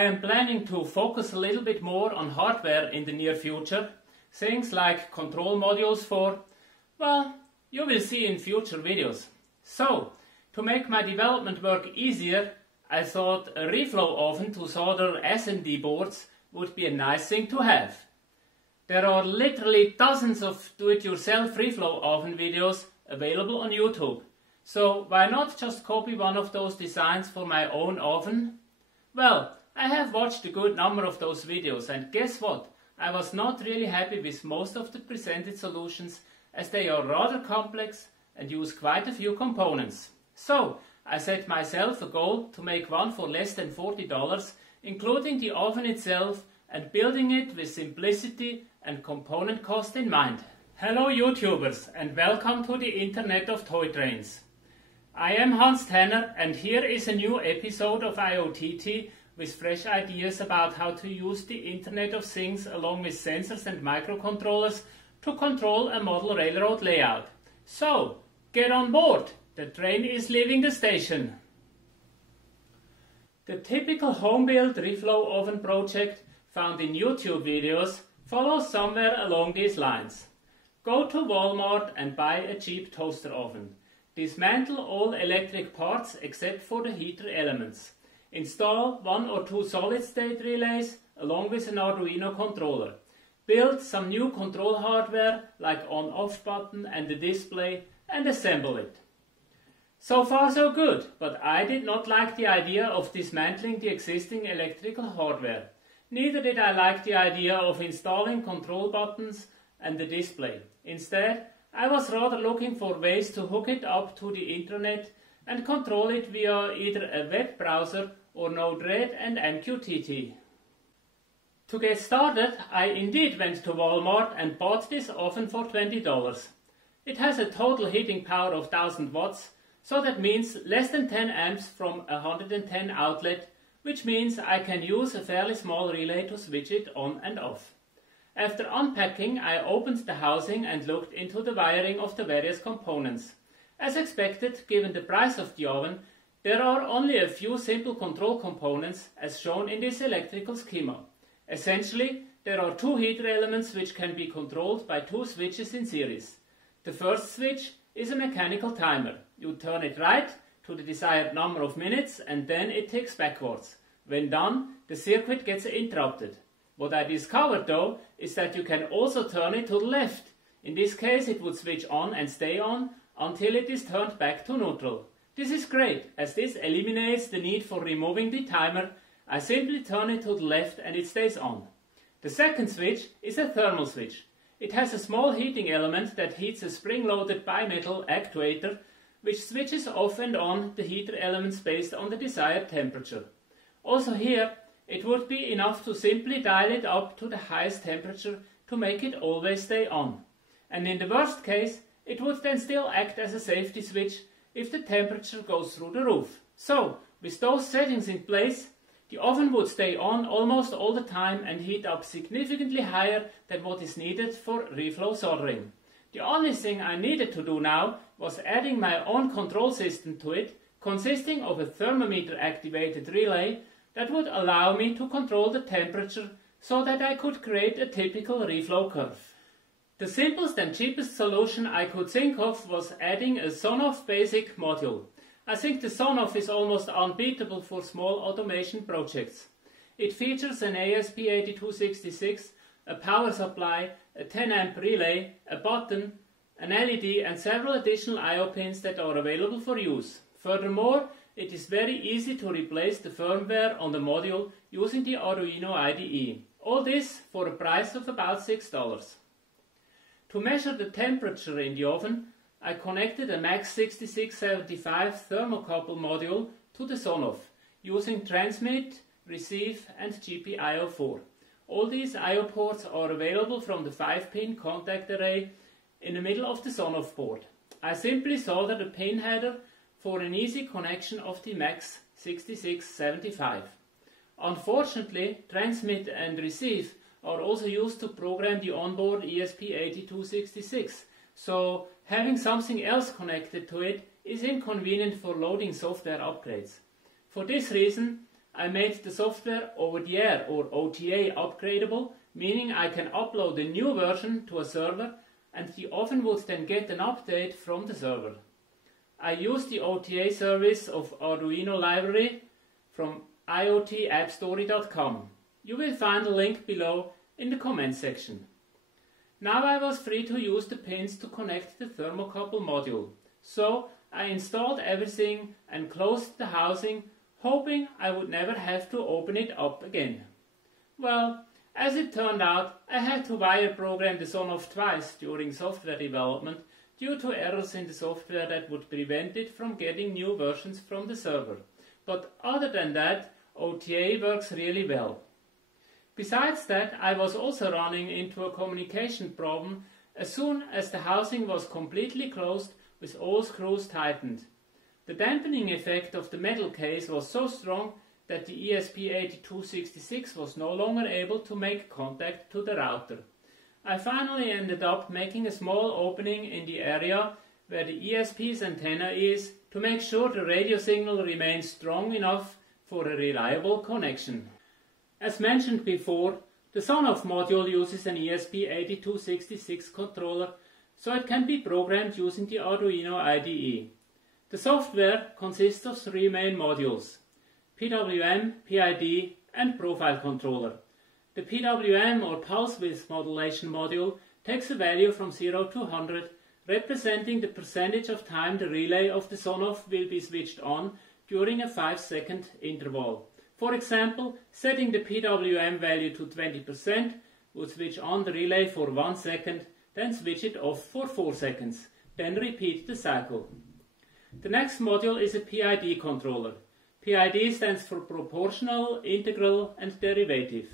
I am planning to focus a little bit more on hardware in the near future. Things like control modules for, well, you will see in future videos. So, to make my development work easier, I thought a reflow oven to solder SMD boards would be a nice thing to have. There are literally dozens of do-it-yourself reflow oven videos available on YouTube. So why not just copy one of those designs for my own oven? Well, I have watched a good number of those videos, and guess what? I was not really happy with most of the presented solutions, as they are rather complex and use quite a few components. So I set myself a goal to make one for less than $40, including the oven itself, and building it with simplicity and component cost in mind. Hello YouTubers, and welcome to the Internet of Toy Trains. I am Hans Tanner, and here is a new episode of IoTT with fresh ideas about how to use the Internet of Things along with sensors and microcontrollers to control a model railroad layout. So, get on board! The train is leaving the station. The typical home-built reflow oven project found in YouTube videos follows somewhere along these lines. Go to Walmart and buy a cheap toaster oven. Dismantle all electric parts except for the heater elements. Install 1 or 2 solid-state relays along with an Arduino controller. Build some new control hardware like on-off button and the display and assemble it. So far so good, but I did not like the idea of dismantling the existing electrical hardware. Neither did I like the idea of installing control buttons and the display. Instead, I was rather looking for ways to hook it up to the internet and control it via either a web browser or Node-RED and MQTT. To get started, I indeed went to Walmart and bought this oven for $20. It has a total heating power of 1000 watts, so that means less than 10 amps from a 110 outlet, which means I can use a fairly small relay to switch it on and off. After unpacking, I opened the housing and looked into the wiring of the various components. As expected, given the price of the oven, there are only a few simple control components as shown in this electrical schema. Essentially, there are 2 heater elements which can be controlled by 2 switches in series. The first switch is a mechanical timer. You turn it right to the desired number of minutes and then it ticks backwards. When done, the circuit gets interrupted. What I discovered though is that you can also turn it to the left. In this case it would switch on and stay on until it is turned back to neutral. This is great, as this eliminates the need for removing the timer. I simply turn it to the left and it stays on. The second switch is a thermal switch. It has a small heating element that heats a spring-loaded bimetal actuator which switches off and on the heater elements based on the desired temperature. Also here, it would be enough to simply dial it up to the highest temperature to make it always stay on. And in the worst case, it would then still act as a safety switch if the temperature goes through the roof. So, with those settings in place, the oven would stay on almost all the time and heat up significantly higher than what is needed for reflow soldering. The only thing I needed to do now was adding my own control system to it, consisting of a thermometer activated relay that would allow me to control the temperature so that I could create a typical reflow curve. The simplest and cheapest solution I could think of was adding a Sonoff Basic module. I think the Sonoff is almost unbeatable for small automation projects. It features an ASP8266, a power supply, a 10 amp relay, a button, an LED and several additional I/O pins that are available for use. Furthermore, it is very easy to replace the firmware on the module using the Arduino IDE. All this for a price of about $6. To measure the temperature in the oven, I connected a MAX6675 thermocouple module to the Sonoff using transmit, receive and GPIO4. All these I/O ports are available from the 5-pin contact array in the middle of the Sonoff board. I simply soldered a pin header for an easy connection of the MAX6675. Unfortunately, transmit and receive are also used to program the onboard ESP8266, so having something else connected to it is inconvenient for loading software upgrades. For this reason, I made the software over-the-air or OTA upgradable, meaning I can upload a new version to a server and the oven would then get an update from the server. I use the OTA service of Arduino library from iotappstory.com. You will find a link below in the comment section. Now I was free to use the pins to connect the thermocouple module, so I installed everything and closed the housing, hoping I would never have to open it up again. Well, as it turned out, I had to wire program the Sonoff twice during software development due to errors in the software that would prevent it from getting new versions from the server. But other than that, OTA works really well. Besides that, I was also running into a communication problem as soon as the housing was completely closed with all screws tightened. The dampening effect of the metal case was so strong that the ESP8266 was no longer able to make contact to the router. I finally ended up making a small opening in the area where the ESP's antenna is to make sure the radio signal remains strong enough for a reliable connection. As mentioned before, the Sonoff module uses an ESP8266 controller, so it can be programmed using the Arduino IDE. The software consists of three main modules: PWM, PID and Profile Controller. The PWM or Pulse Width Modulation module takes a value from 0 to 100, representing the percentage of time the relay of the Sonoff will be switched on during a 5-second interval. For example, setting the PWM value to 20% would switch on the relay for 1 second, then switch it off for 4 seconds, then repeat the cycle. The next module is a PID controller. PID stands for Proportional, Integral and Derivative.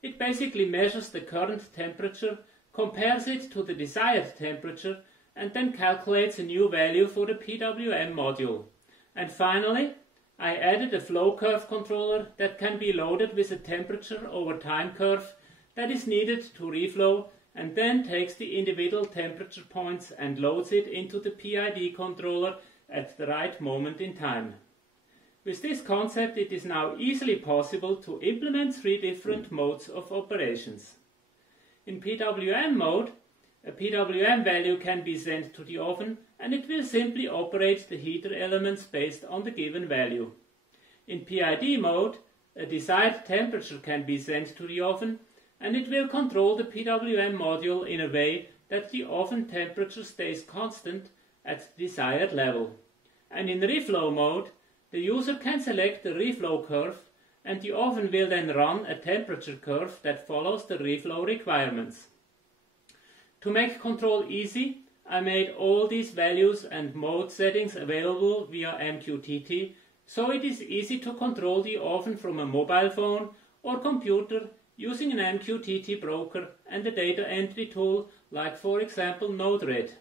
It basically measures the current temperature, compares it to the desired temperature, and then calculates a new value for the PWM module. And finally, I added a flow curve controller that can be loaded with a temperature over time curve that is needed to reflow, and then takes the individual temperature points and loads it into the PID controller at the right moment in time. With this concept, it is now easily possible to implement 3 different modes of operations. In PWM mode, a PWM value can be sent to the oven and it will simply operate the heater elements based on the given value. In PID mode, a desired temperature can be sent to the oven and it will control the PWM module in a way that the oven temperature stays constant at the desired level. And in reflow mode, the user can select the reflow curve and the oven will then run a temperature curve that follows the reflow requirements. To make control easy, I made all these values and mode settings available via MQTT, so it is easy to control the oven from a mobile phone or computer using an MQTT broker and a data entry tool like, for example, Node-RED.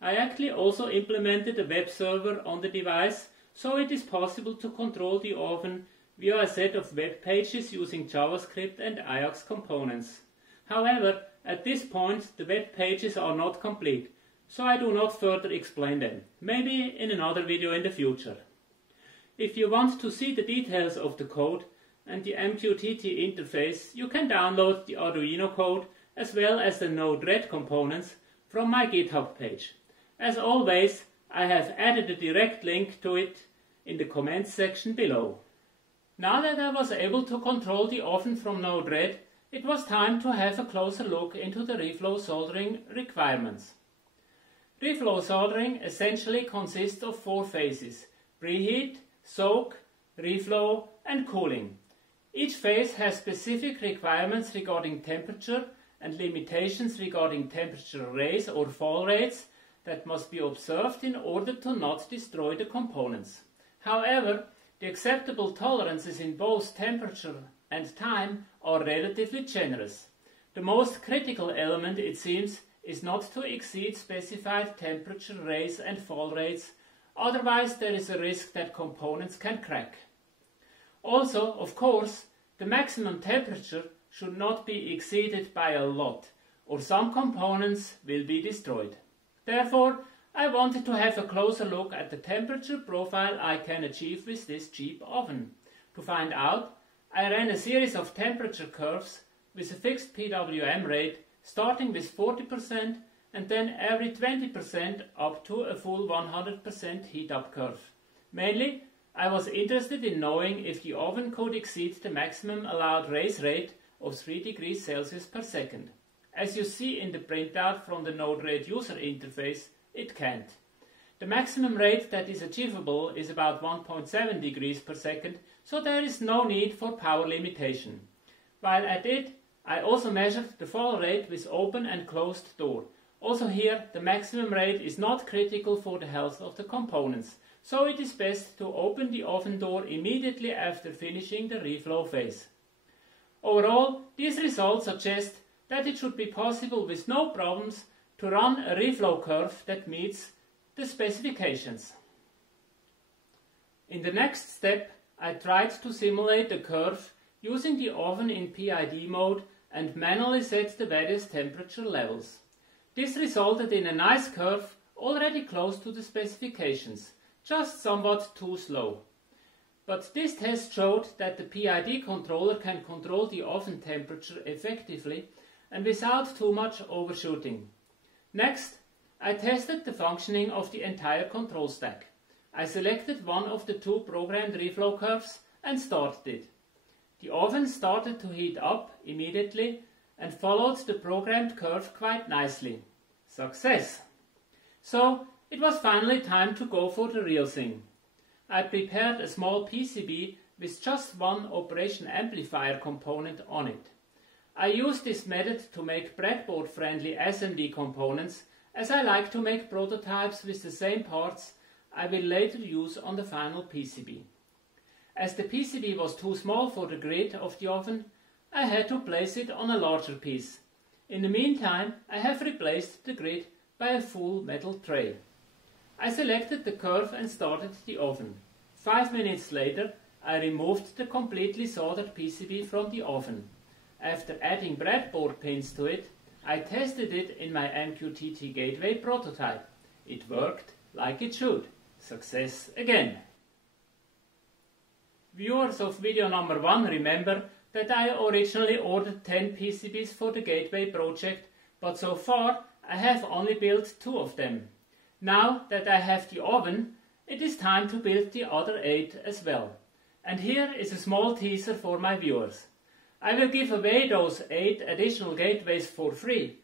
I actually also implemented a web server on the device, so it is possible to control the oven via a set of web pages using JavaScript and Ajax components. However, at this point the web pages are not complete, so I do not further explain them, maybe in another video in the future. If you want to see the details of the code and the MQTT interface, you can download the Arduino code as well as the Node-RED components from my GitHub page. As always, I have added a direct link to it in the comments section below. Now that I was able to control the oven from Node-RED, it was time to have a closer look into the reflow soldering requirements. Reflow soldering essentially consists of 4 phases: preheat, soak, reflow and cooling. Each phase has specific requirements regarding temperature and limitations regarding temperature raise or fall rates that must be observed in order to not destroy the components. However, the acceptable tolerances in both temperature and time are relatively generous. The most critical element, it seems, is not to exceed specified temperature raise and fall rates, otherwise there is a risk that components can crack. Also, of course, the maximum temperature should not be exceeded by a lot, or some components will be destroyed. Therefore, I wanted to have a closer look at the temperature profile I can achieve with this cheap oven. To find out, I ran a series of temperature curves with a fixed PWM rate starting with 40% and then every 20% up to a full 100% heat up curve. Mainly, I was interested in knowing if the oven could exceed the maximum allowed raise rate of 3 degrees Celsius per second. As you see in the printout from the Node-RED user interface, it can't. The maximum rate that is achievable is about 1.7 degrees per second, so there is no need for power limitation. While at it, I also measured the fall rate with open and closed door. Also here, the maximum rate is not critical for the health of the components, so it is best to open the oven door immediately after finishing the reflow phase. Overall, these results suggest that it should be possible with no problems to run a reflow curve that meets the specifications. In the next step, I tried to simulate the curve using the oven in PID mode and manually set the various temperature levels. This resulted in a nice curve already close to the specifications, just somewhat too slow. But this test showed that the PID controller can control the oven temperature effectively and without too much overshooting. Next, I tested the functioning of the entire control stack. I selected one of the 2 programmed reflow curves and started it. The oven started to heat up immediately and followed the programmed curve quite nicely. Success! So, it was finally time to go for the real thing. I prepared a small PCB with just one operation amplifier component on it. I used this method to make breadboard-friendly SMD components, as I like to make prototypes with the same parts I will later use on the final PCB. As the PCB was too small for the grid of the oven, I had to place it on a larger piece. In the meantime, I have replaced the grid by a full metal tray. I selected the curve and started the oven. 5 minutes later, I removed the completely soldered PCB from the oven. After adding breadboard pins to it, I tested it in my MQTT Gateway prototype. It worked like it should. Success again! Viewers of video number 1 remember that I originally ordered 10 PCBs for the Gateway project, but so far I have only built 2 of them. Now that I have the oven, it is time to build the other 8 as well. And here is a small teaser for my viewers. I will give away those 8 additional gateways for free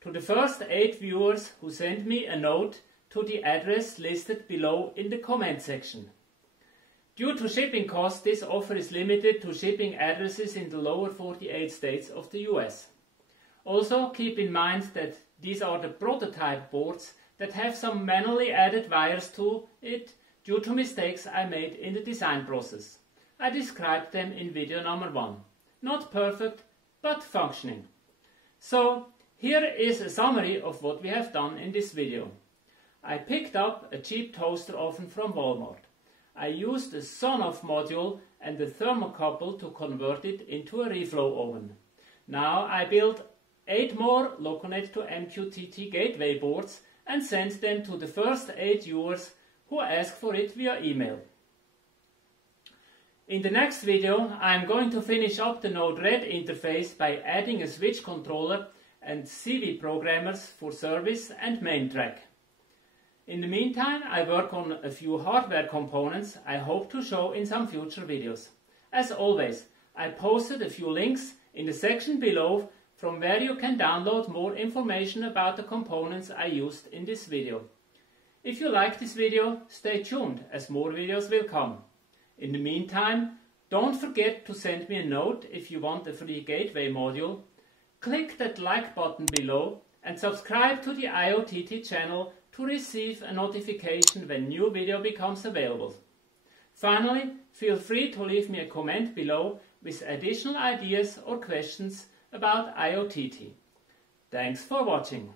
to the first 8 viewers who send me a note to the address listed below in the comment section. Due to shipping costs, this offer is limited to shipping addresses in the lower 48 states of the US. Also keep in mind that these are the prototype boards that have some manually added wires to it due to mistakes I made in the design process. I described them in video number 1. Not perfect, but functioning. So, here is a summary of what we have done in this video. I picked up a cheap toaster oven from Walmart. I used a Sonoff module and a thermocouple to convert it into a reflow oven. Now I built 8 more Loconet to MQTT Gateway boards and sent them to the first 8 viewers who asked for it via email. In the next video, I am going to finish up the Node-RED interface by adding a switch controller and CV programmers for service and main track. In the meantime, I work on a few hardware components I hope to show in some future videos. As always, I posted a few links in the section below from where you can download more information about the components I used in this video. If you like this video, stay tuned as more videos will come. In the meantime, don't forget to send me a note if you want a free gateway module. Click that like button below and subscribe to the IoTT channel to receive a notification when new video becomes available. Finally, feel free to leave me a comment below with additional ideas or questions about IoTT. Thanks for watching.